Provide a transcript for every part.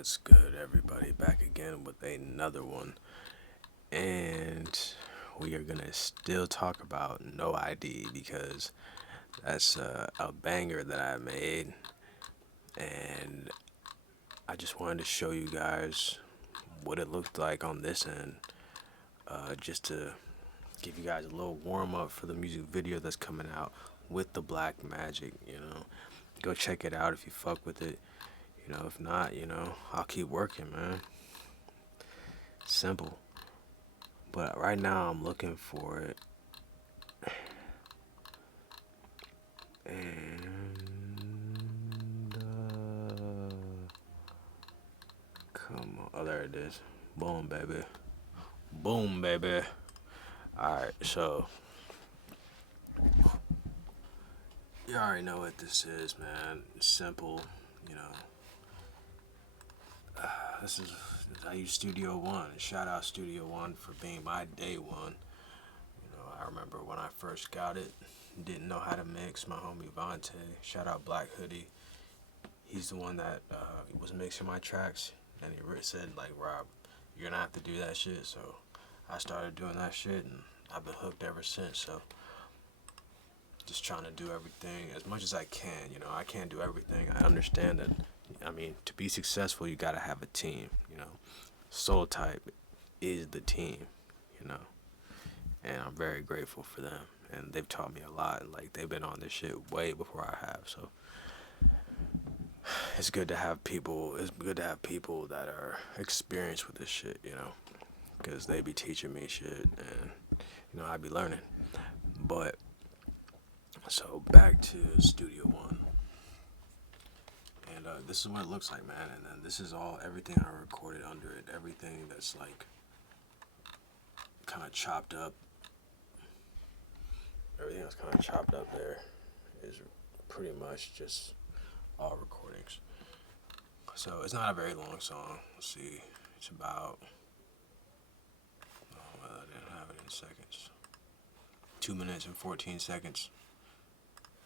What's good, everybody? Back again with another one. And we are going to still talk about No ID because that's a banger that I made. And I just wanted to show you guys what it looked like on this end, just to give you guys a little warm up for the music video that's coming out with the Black Magic. Go check it out if you fuck with it. If not, I'll keep working, man. Simple. But right now I'm looking for it. And come on. Oh, there it is. Boom, baby. Boom, baby. Alright, so you already know what this is, man. It's simple, you know. This is I use Studio One. Shout out Studio One for being my day one. I remember when I first got it, didn't know how to mix. My homie Vontae, shout out Black Hoodie. He's the one that was mixing my tracks, and he said like, Rob, you're gonna have to do that shit. So I started doing that shit, and I've been hooked ever since. So just trying to do everything as much as I can. I can't do everything. I understand that. To be successful, you gotta have a team. Soul Type is the team. And I'm very grateful for them. And they've taught me a lot. Like, they've been on this shit way before I have. So it's good to have people. It's good to have people that are experienced with this shit. Because they be teaching me shit, and I be learning. But so back to Studio One. And this is what it looks like, man. And then this is everything I recorded under it. Everything that's like kind of chopped up. Everything that's kind of chopped up there is pretty much just all recordings. So it's not a very long song. Let's see. It's about, I didn't have it in seconds. 2 minutes and 14 seconds.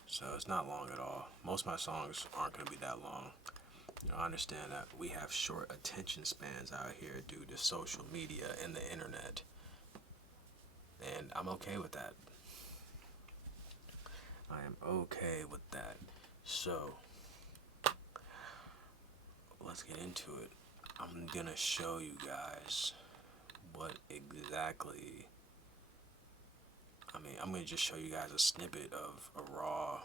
So it's not long at all. Most of my songs aren't going to be that long. I understand that we have short attention spans out here due to social media and the internet. And I'm okay with that. I am okay with that. So let's get into it. I'm going to show you guys what exactly... I'm going to just show you guys a snippet of a raw,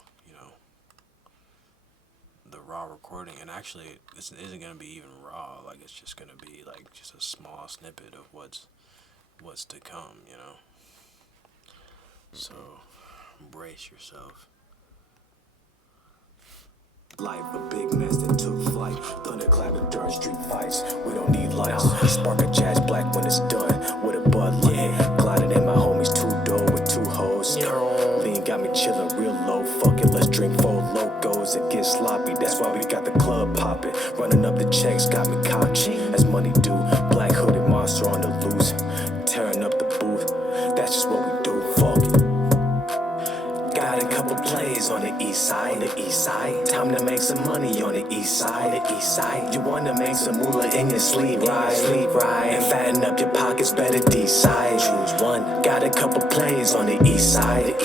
the raw recording. And actually, this isn't going to be even raw. Like, it's just going to be, like, just a small snippet of what's to come, So, brace yourself. Life, a big mess that took flight. Thunderclapping during street fights. We don't need lights. Spark a jazz black when it's done. With a Bud Light. Gliding in my homies two-door with two hoes. Lean got me chillin' real low. Fuck it, let's drink 4 locos and get sloppy. That's why we got the club poppin'. Running up the checks got me cocked. As money do. Black hooded monster on the loose. Tearing up the booth. That's just what we do. Fuck it. Got a couple plays on the east side, Time to make some money on the east side, You wanna make some moolah in your sleep ride, And fatten up your pockets, better decide. Choose one. Got a couple plays on the east side,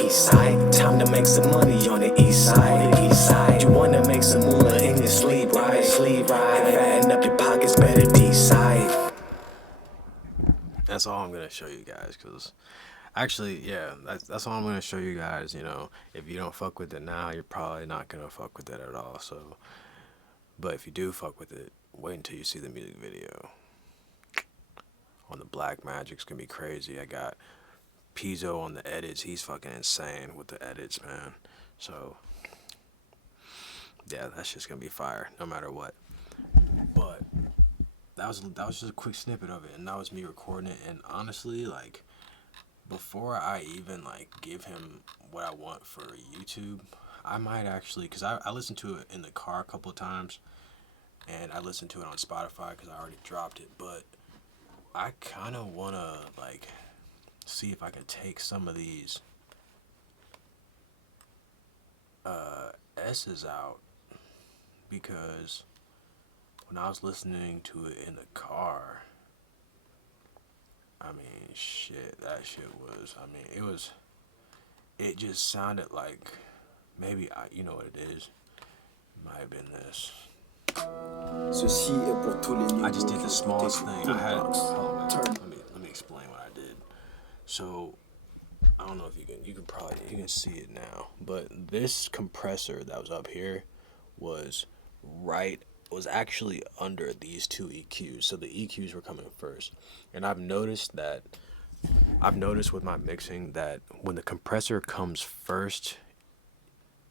Time to make some money on the east side, You wanna make some moolah in your sleep ride, And fatten up your pockets, better decide. That's all I'm going to show you guys, because... Actually, yeah, that's all I'm going to show you guys. If you don't fuck with it now, you're probably not going to fuck with it at all. So, but if you do fuck with it, wait until you see the music video. On the Black Magic's going to be crazy. I got Pizzo on the edits. He's fucking insane with the edits, man. So, yeah, that's just going to be fire no matter what. But that was just a quick snippet of it, and that was me recording it. And honestly, like, before I even give him what I want for YouTube, I might actually, because I listened to it in the car a couple of times, and I listened to it on Spotify because I already dropped it, but I kind of want to see if I can take some of these S's out, because when I was listening to it in the car, I mean, shit, that shit was, I mean, it just sounded like, you know what it is? It might have been this. Ceci est pour tous les I just did the smallest thing. I had, hold on, let me explain what I did. So, I don't know if you can see it now, but this compressor that was up here was was actually under these two EQs. So the EQs were coming first. And I've noticed with my mixing that when the compressor comes first,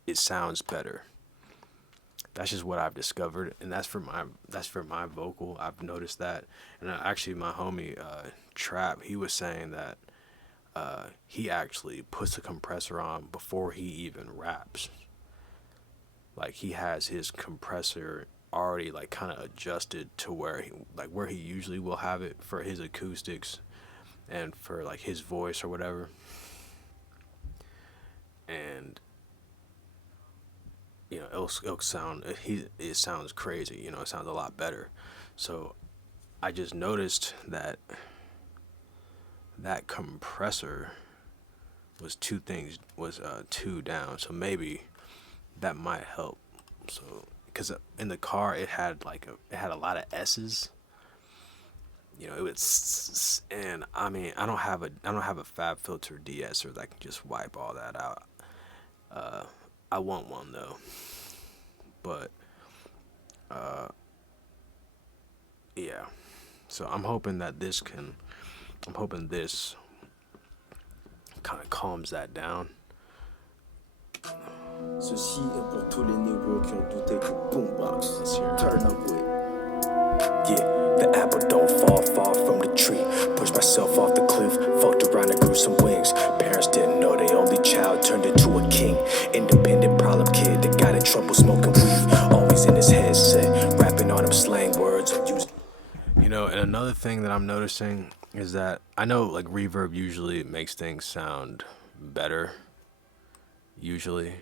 it sounds better. That's just what I've discovered, and that's for my vocal. I've noticed that, and actually my homie Trap, he was saying that he actually puts the compressor on before he even raps. Like he has his compressor already like kind of adjusted to where he usually will have it for his acoustics and for like his voice or whatever. And you know, it sounds crazy. You know, it sounds a lot better. So I just noticed that compressor was two down. So maybe that might help. So because in the car it had a lot of S's. You know, it was, and I mean, I don't have a Fab Filter de-esser that can just wipe all that out. I want one though, but yeah. So I'm hoping this kind of calms that down. Ceci est pour tous les négros qui ont douté du boombox. Turn up with. Yeah, the apple don't fall far from the tree. Pushed myself off the cliff, fucked around and grew some wings. Parents didn't know their only child turned into a king. Independent problem kid that got in trouble smoking weed. Always in his headset, rapping on them slang words. You know, and another thing that I'm noticing is that I know like reverb usually makes things sound better. Usually.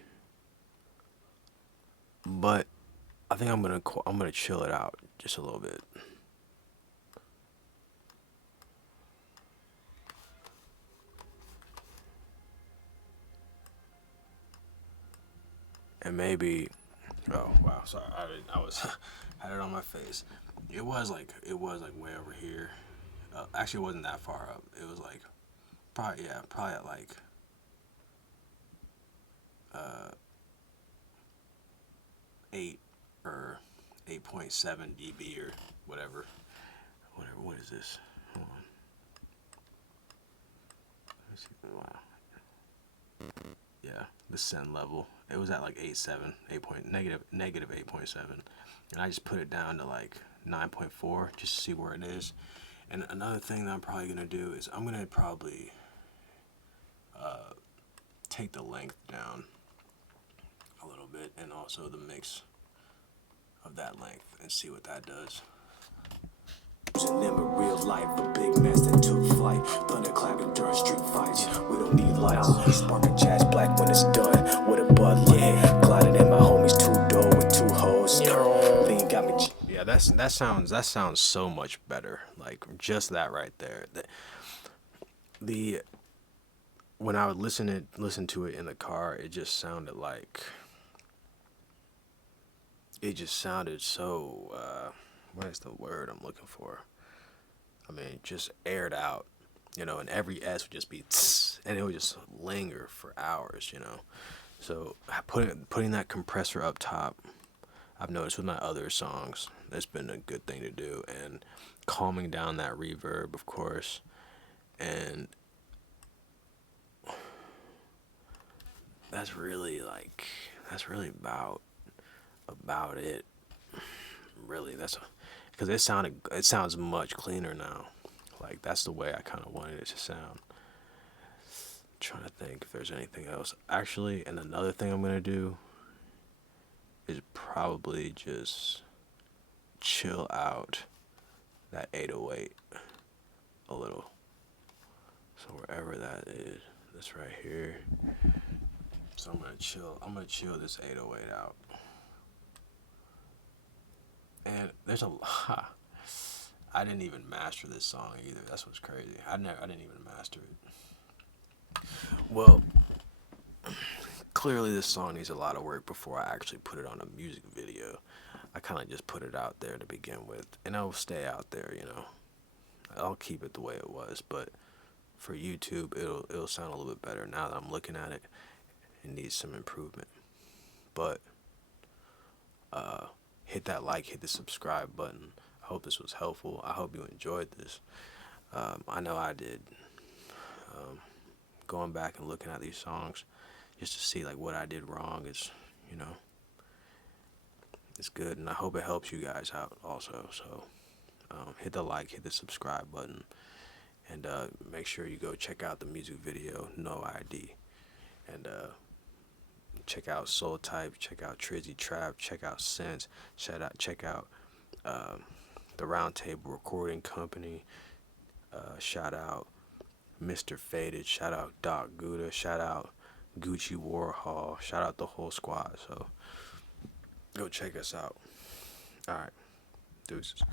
But I think I'm gonna chill it out just a little bit. And maybe, oh wow, sorry, I was had it on my face. It was like way over here. Actually, it wasn't that far up. It was like probably at like 8 or 8.7 dB or whatever. What is this? Hold on. Let's see. Wow. Yeah, the send level. It was at like 8.7, negative 8.7, and I just put it down to like 9.4 just to see where it is. And another thing that I'm probably gonna do is I'm gonna probably take the length down a little bit, and also the mix of that length, and see what that does. Using them in real life, a big mess that took flight. Thunderclapping during street fights. We don't need lights. Sparking jazz black when it's done. With a Bud Light. Gliding in my homies 2-door with 2 hoes. Lean got me. Yeah, that sounds so much better. Like just that right there. The when I would listen to it in the car, it just sounded so what is the word I'm looking for? I mean, just aired out, you know, and every S would just be tss, and it would just linger for hours, you know. So putting that compressor up top, I've noticed with my other songs, that's been a good thing to do, and calming down that reverb, of course, and that's really about it. Really, because it sounds much cleaner now. Like that's the way I kind of wanted it to sound. I'm trying to think if there's anything else. Actually, and another thing I'm gonna do is probably just chill out that 808 a little. So wherever that is, this right here. So I'm gonna chill this 808 out. And there's a lot. I didn't even master this song either. That's what's crazy. I didn't even master it. Well, clearly this song needs a lot of work before I actually put it on a music video. I kind of just put it out there to begin with, and it'll stay out there, you know. I'll keep it the way it was, but for YouTube, it'll sound a little bit better now that I'm looking at it. It needs some improvement, but hit that like, hit the subscribe button. I hope this was helpful. I hope you enjoyed this. I know I did. Going back and looking at these songs just to see like what I did wrong is, you know, it's good, and I hope it helps you guys out also. So hit the like, hit the subscribe button, and make sure you go check out the music video No ID, and check out Soul Type, check out Trizzy Trap, check out Sense, check out the Roundtable Recording Company. Shout out Mr. Faded, shout out Doc Gouda, shout out Gucci Warhol, shout out the whole squad. So go check us out. All right, deuces.